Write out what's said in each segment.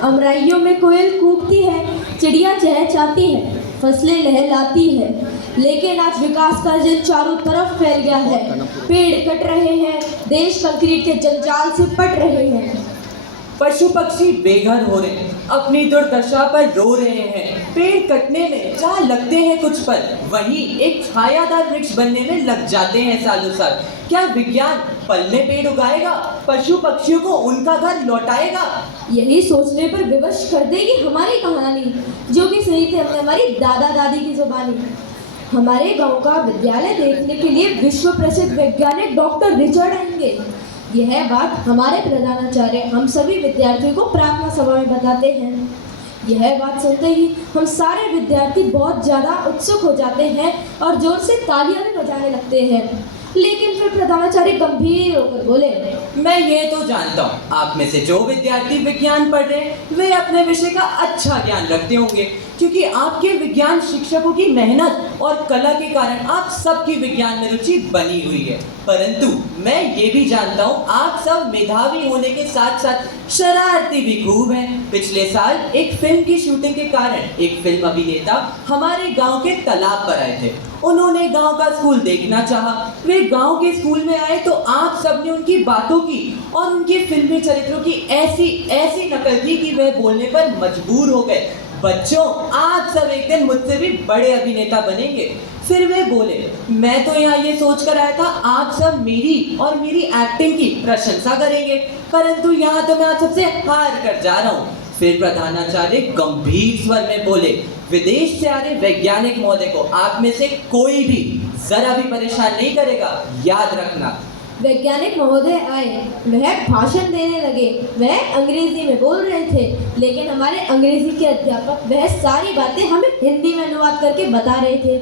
अमराइयों में कोयल कूकती है, चिड़िया चहचहाती है, फसलें लहलाती है, लेकिन आज विकास का जल चारों तरफ फैल गया है। पेड़ कट रहे हैं, देश कंक्रीट के जंजाल से पट रहे हैं। पशु पक्षी बेघर हो रहे हैं, अपनी दुर्दशा पर रो रहे हैं। पेड़ कटने में जहाँ लगते हैं कुछ पल, वहीं एक छायादार वृक्ष बनने में लग जाते हैं सालों साल। क्या विज्ञान पल में पेड़ उगाएगा, पशु पक्षियों को उनका घर लौटाएगा? यही सोचने पर विवश कर देगी हमारी कहानी, जो कि सही थी हमने हमारी दादा दादी की जुबानी। हमारे गांव का विद्यालय देखने के लिए विश्व प्रसिद्ध वैज्ञानिक डॉक्टर रिचर्ड आएंगे। यह बात हमारे प्रधानाचार्य हम सभी विद्यार्थियों को प्रार्थना सभा में बताते हैं। यह बात सुनते ही हम सारे विद्यार्थी बहुत ज़्यादा उत्सुक हो जाते हैं और जोर से तालियां भी बजाने लगते हैं। लेकिन फिर प्रधानाचार्य गंभीर होकर बोले, मैं ये तो जानता हूँ, आप में से जो विद्यार्थी विज्ञान पढ़ रहे हैं वे अपने विषय का अच्छा ज्ञान रखते होंगे, क्योंकि आपके विज्ञान शिक्षकों की मेहनत और कला के कारण आप सबकी विज्ञान में रुचि बनी हुई है। परंतु मैं ये भी जानता हूँ, आप सब मेधावी होने के साथ साथ शरारती भी खूब हैं। पिछले साल एक फिल्म की शूटिंग के कारण एक फिल्म अभिनेता हमारे गांव के तालाब पर आए थे। उन्होंने गांव का स्कूल देखना चाहा। वे गांव के स्कूल में आए तो आप सबने उनकी बातों की और उनके फिल्मी चरित्रों की ऐसी नकल की कि वे बोलने पर मजबूर हो गए। बच्चों, आप सब एक दिन मुझसे भी बड़े अभिनेता बनेंगे। फिर वे बोले, मैं तो यहाँ ये सोच कर आया था आप सब मेरी और मेरी एक्टिंग की प्रशंसा करेंगे, परंतु यहाँ तो मैं आप सबसे हार कर जा रहा हूँ। फिर प्रधानाचार्य गंभीर स्वर में बोले, विदेश से आ रहे वैज्ञानिक महोदय को आप में से कोई भी जरा भी परेशान नहीं करेगा, याद रखना। वैज्ञानिक महोदय आए, वह भाषण देने लगे। वह अंग्रेजी में बोल रहे थे, लेकिन हमारे अंग्रेजी के अध्यापक वह सारी बातें हमें हिंदी में अनुवाद करके बता रहे थे,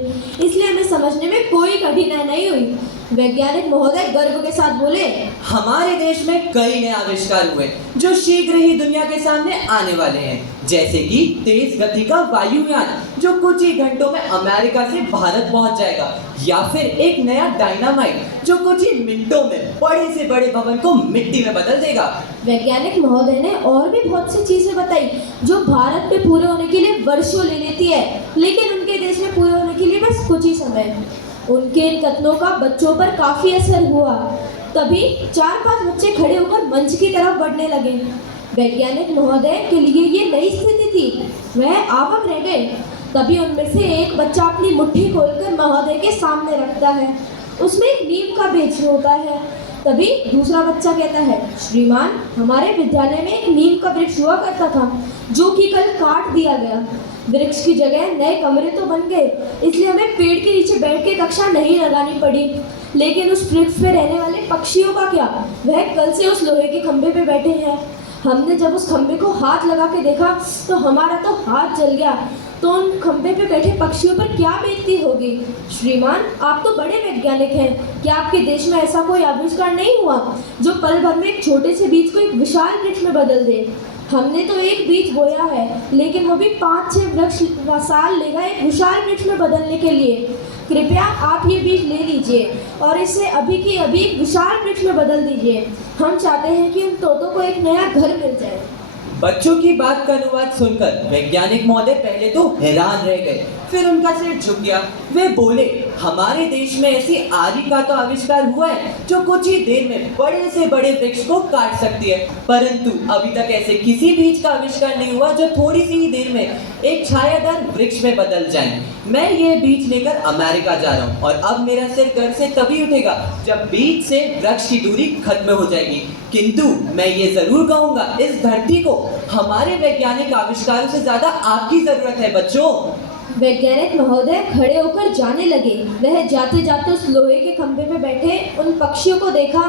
इसलिए हमें समझने में कोई कठिनाई नहीं हुई। वैज्ञानिक महोदय गर्व के साथ बोले, हमारे देश में कई नए आविष्कार हुए जो शीघ्र ही दुनिया के सामने आने वाले हैं, जैसे कि तेज गति का वायुयान जो कुछ ही घंटों में अमेरिका से भारत पहुंच जाएगा, या फिर एक नया डायनामाइट जो कुछ ही मिनटों में बड़े से बड़े भवन को मिट्टी में बदल देगा। वैज्ञानिक महोदय ने और भी बहुत सी चीजें बताई जो भारत में पूरे होने के लिए वर्षों ले लेती है, लेकिन उनके देश में पूरे होने के लिए बस कुछ ही समय। उनके इन कथनों का बच्चों पर काफी असर हुआ। तभी 4-5 बच्चे खड़े होकर मंच की तरफ बढ़ने लगे। वैज्ञानिक महोदय के लिए ये नई स्थिति थी, वह आवाक रह गए। तभी उनमें से एक बच्चा अपनी मुट्ठी खोलकर महोदय के सामने रखता है, उसमें एक नीम का बीज होता है। तभी दूसरा बच्चा कहता है, श्रीमान, हमारे विद्यालय में एक नीम का वृक्ष हुआ करता था जो कि कल काट दिया गया। वृक्ष की जगह नए कमरे तो बन गए, इसलिए हमें पेड़ के नीचे बैठ के कक्षा नहीं लगानी पड़ी। लेकिन उस वृक्ष पे रहने वाले पक्षियों का क्या? वह कल से उस लोहे के खंभे पे बैठे हैं। हमने जब उस खंभे को हाथ लगा के देखा तो हमारा तो हाथ जल गया। तो उन खंभे पे बैठे पक्षियों पर क्या बीतती होगी? श्रीमान, आप तो बड़े वैज्ञानिक हैं, क्या आपके देश में ऐसा कोई आविष्कार नहीं हुआ जो पल भर में एक छोटे से बीज को एक विशाल वृक्ष में बदल दे? हमने तो एक बीज बोया है, लेकिन वो भी 5-6 साल लेगा एक विशाल वृक्ष में बदलने के लिए। कृपया आप ये बीज ले लीजिए और इसे अभी की अभी एक विशाल वृक्ष में बदल दीजिए। हम चाहते हैं कि उन तोतों को एक नया घर मिल जाए। बच्चों की बात का अनुवाद सुनकर वैज्ञानिक महोदय पहले तो हैरान रह गए, फिर उनका सिर झुक गया। वे बोले, हमारे देश में ऐसी आरी का तो आविष्कार हुआ है जो कुछ ही देर में बड़े से बड़े वृक्ष को काट सकती है, परंतु अभी तक ऐसे किसी बीज का आविष्कार नहीं हुआ जो थोड़ी सी ही देर में एक छायादार वृक्ष में बदल जाए। मैं ये बीज लेकर अमेरिका जा रहा हूँ और अब मेरा सिर गर्व से तभी उठेगा जब बीज से वृक्ष की दूरी खत्म हो जाएगी। किंतु मैं ये जरूर कहूँगा, इस धरती को हमारे वैज्ञानिक आविष्कारों से ज्यादा आपकी जरूरत है बच्चों। वैज्ञानिक महोदय खड़े होकर जाने लगे। वह जाते जाते उस लोहे के खंभे पे बैठे उन पक्षियों को देखा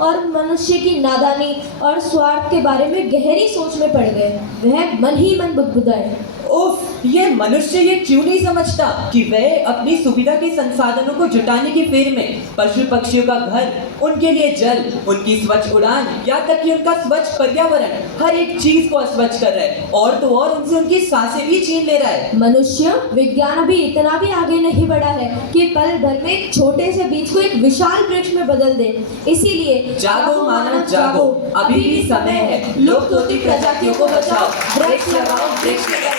और मनुष्य की नादानी और स्वार्थ के बारे में गहरी सोच में पड़ गए। वह मन ही मन बुदबुदाए, उफ, ये मनुष्य ये क्यों नहीं समझता कि वह अपनी सुविधा के संसाधनों को जुटाने की फेर में पशु पक्षियों का घर, उनके लिए जल, उनकी स्वच्छ उड़ान, या तक कि उनका स्वच्छ पर्यावरण, हर एक चीज को अस्वच्छ कर रहा है, और तो और उनसे उनकी सांसें भी छीन ले रहा है। मनुष्य विज्ञान अभी इतना भी आगे नहीं बढ़ा है कि पल भर में एक छोटे से बीज को एक विशाल वृक्ष में बदल दे। इसीलिए जागो मानव जागो, अभी भी समय है, लुप्त होती प्रजातियों को बचाओ, वृक्ष लगाओ, वृक्ष लगाओ।